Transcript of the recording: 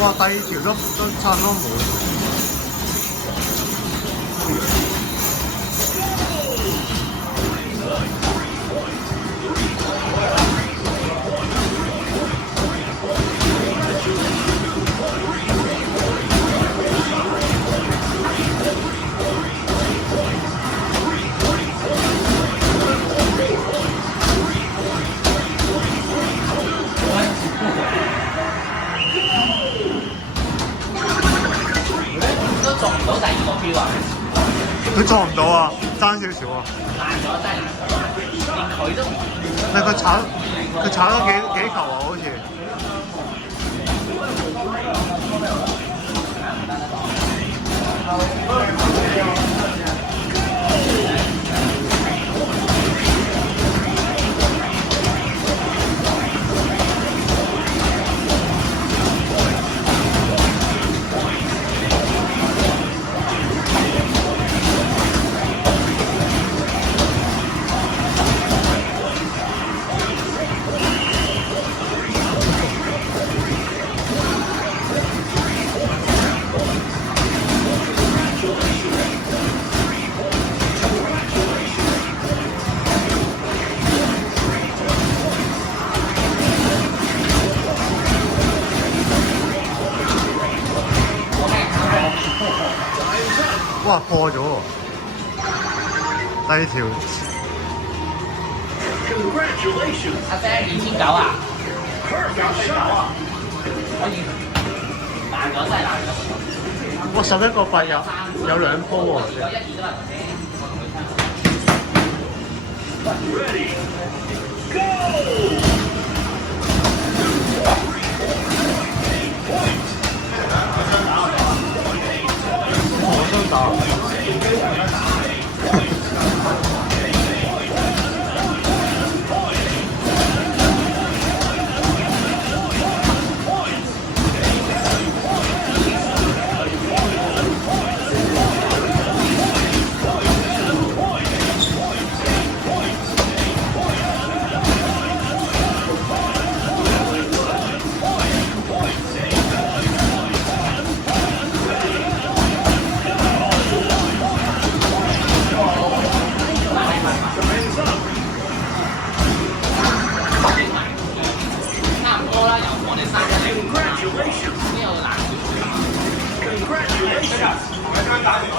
哇，第二條都差唔多冇。都做唔到第二個標啊！佢做唔到啊，爭少少啊。爛咗真係，連佢都唔但係佢炒咗幾球啊，好似。哇，破咗喎！第二條。阿姐2900啊！可以爛咗真係爛咗。哇，11個8有兩鋪喎。有1、2都係頭先。Ready, go! 我都打。Congratulations!